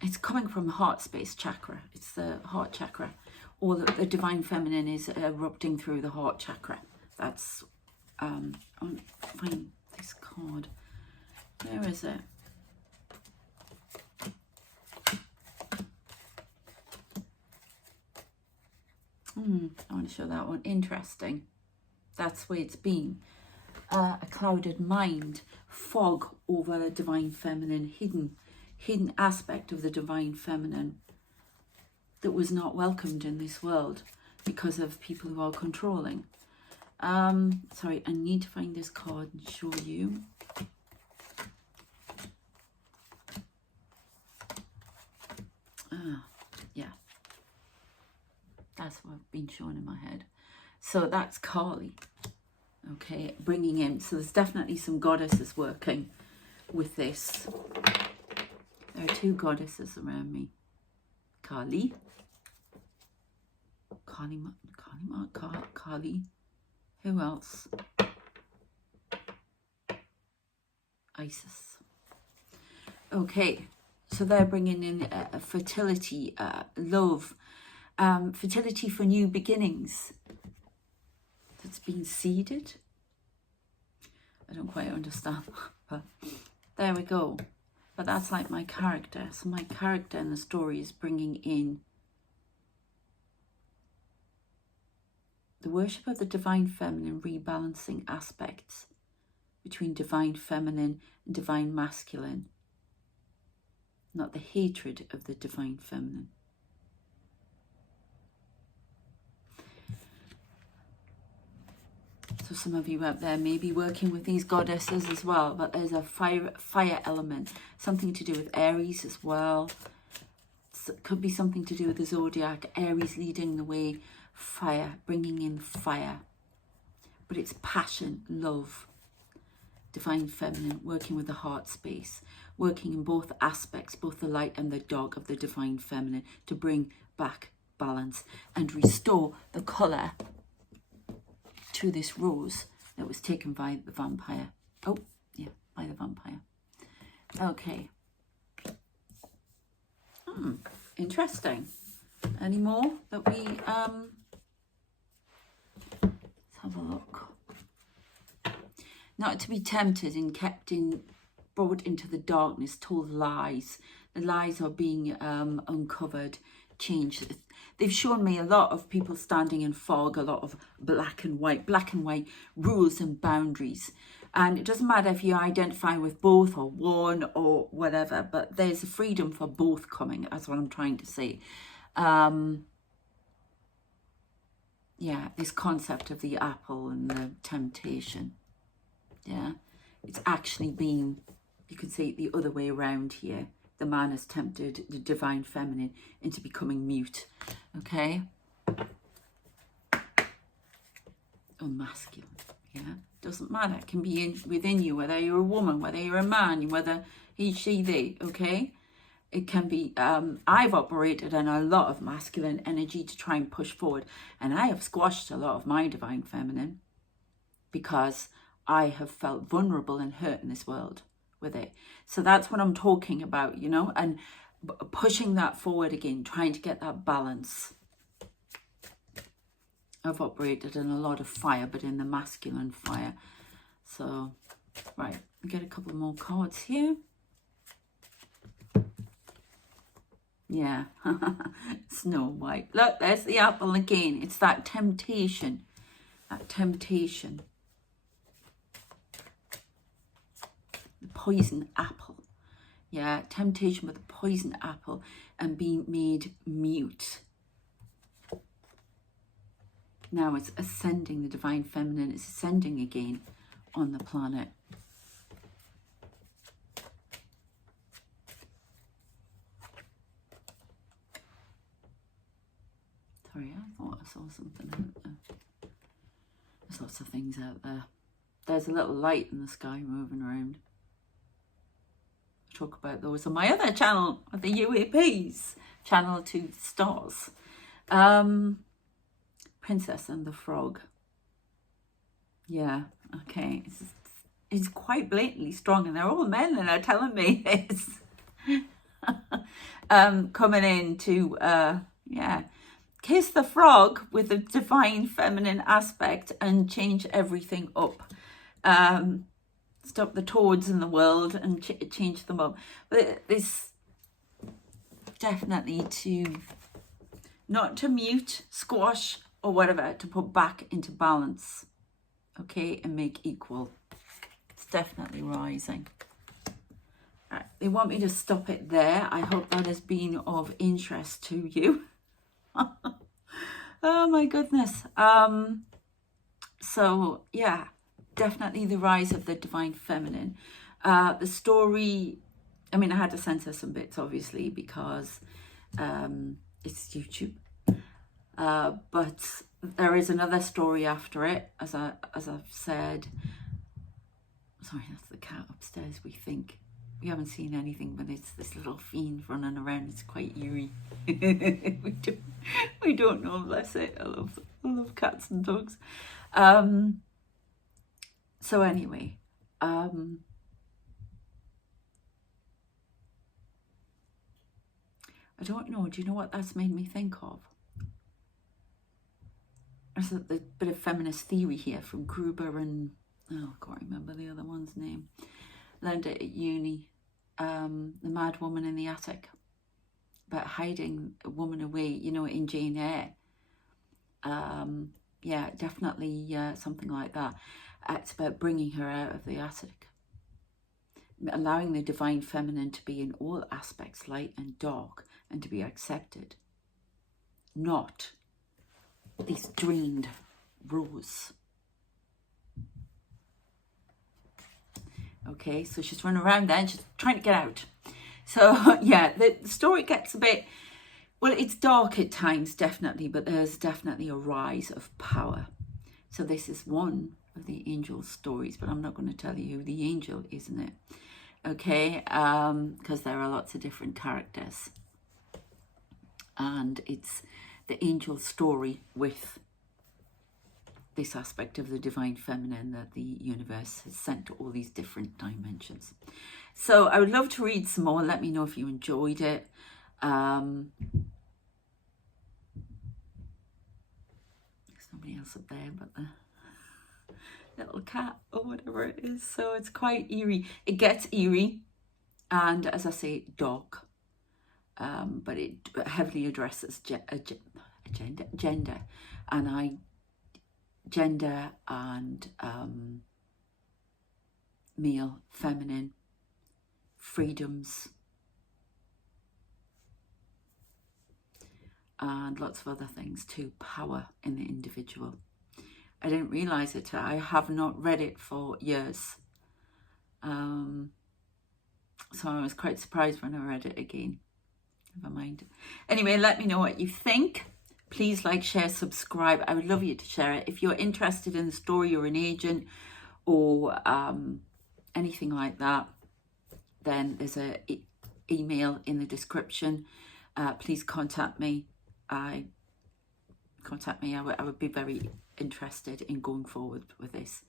It's coming from the heart space chakra. It's the heart chakra. Or the divine feminine is erupting through the heart chakra. That's, I'll find this card. Where is it? I want to show that one. Interesting. That's where it's been. A clouded mind, fog over the divine feminine, hidden aspect of the divine feminine that was not welcomed in this world because of people who are controlling. Sorry, I need to find this card and show you. Yeah. That's what I've been shown in my head. So that's Kali. Okay, bringing in. So there's definitely some goddesses working with this. There are 2 goddesses around me. Kali. Kali. Who else? Isis. Okay, So they're bringing in fertility, love, fertility for new beginnings that's been seeded. I don't quite understand, but there we go. But that's like my character. So my character in the story is bringing in the worship of the divine feminine, rebalancing aspects between divine feminine and divine masculine, not the hatred of the divine feminine. So some of you out there may be working with these goddesses as well, but there's a fire element, something to do with Aries as well. It could be something to do with the zodiac, Aries leading the way, fire, bringing in fire. But it's passion, love, divine feminine, working with the heart space, working in both aspects, both the light and the dark of the divine feminine, to bring back balance and restore the colour to this rose that was taken by the vampire. Oh, yeah, by the vampire. Okay. Interesting. Any more that we, let's have a look. Not to be tempted and kept in, brought into the darkness, told lies. The lies are being uncovered, changed. They've shown me a lot of people standing in fog, a lot of black and white rules and boundaries. And it doesn't matter if you identify with both or one or whatever, but there's a freedom for both coming. That's what I'm trying to say. Yeah, this concept of the apple and the temptation. Yeah, it's actually been, you could say, the other way around here. The man has tempted the divine feminine into becoming mute. Okay? Or masculine. Yeah? Doesn't matter. It can be within you, whether you're a woman, whether you're a man, whether he, she, they. Okay? It can be, I've operated in a lot of masculine energy to try and push forward. And I have squashed a lot of my divine feminine because I have felt vulnerable and hurt in this world with it. So that's what I'm talking about, you know, and pushing that forward again, trying to get that balance. I've operated in a lot of fire, but in the masculine fire. So, right, we get a couple more cards here. Yeah, Snow White. Look, there's the apple again. It's that temptation. That temptation. The poison apple. Yeah, temptation with the poison apple and being made mute. Now it's ascending, the divine feminine is ascending again on the planet. Sorry, I thought I saw something out there. There's lots of things out there. There's a little light in the sky moving around. I talk about those on my other channel, the UAPs, Channel 2 Stars. Princess and the Frog. Yeah, okay. It's quite blatantly strong, and they're all men that are telling me this. Coming in to, yeah, kiss the frog with the divine feminine aspect and change everything up. Stop the toads in the world and change them up. But this definitely to, not to mute, squash, or whatever, to put back into balance, okay, and make equal. It's definitely rising. Right, they want me to stop it there. I hope that has been of interest to you. Oh my goodness. So yeah, definitely the rise of the divine feminine. The story, I mean, I had to censor some bits, obviously, because it's YouTube. But there is another story after it, as I've said. Sorry, that's the cat upstairs. We haven't seen anything, but it's this little fiend running around. It's quite eerie. we don't know, bless it. I love cats and dogs. So anyway, I don't know. Do you know what that's made me think of? There's a bit of feminist theory here from Gruber and, oh, I can't remember the other one's name. Learned it at uni. The Mad Woman in the Attic. About hiding a woman away, you know, in Jane Eyre. Yeah, definitely something like that. It's about bringing her out of the attic. Allowing the divine feminine to be in all aspects, light and dark, and to be accepted. Not these drained rows. Okay, so she's running around then, she's trying to get out. So yeah, the story gets a bit, well, it's dark at times, definitely, but there's definitely a rise of power. So this is one of the angel stories, but I'm not going to tell you who the angel is in it. Okay, because there are lots of different characters. And it's the angel story with this aspect of the divine feminine that the universe has sent to all these different dimensions. So I would love to read some more. Let me know if you enjoyed it. There's nobody else up there but the little cat or whatever it is. So it's quite eerie. It gets eerie and, as I say, dark. But it heavily addresses gender and male, feminine, freedoms, and lots of other things too. Power in the individual. I didn't realise it. I have not read it for years. So I was quite surprised when I read it again. Never mind. Anyway, let me know what you think. Please like, share, subscribe. I would love you to share it. If you're interested in the story, you're an agent or anything like that, then there's an email in the description. Please contact me. I would be very interested in going forward with this.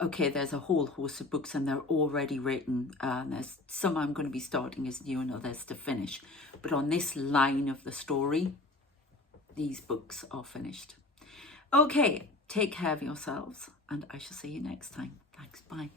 Okay, there's a whole host of books and they're already written. There's some I'm going to be starting as new and others to finish. But on this line of the story, these books are finished. Okay, take care of yourselves and I shall see you next time. Thanks, bye.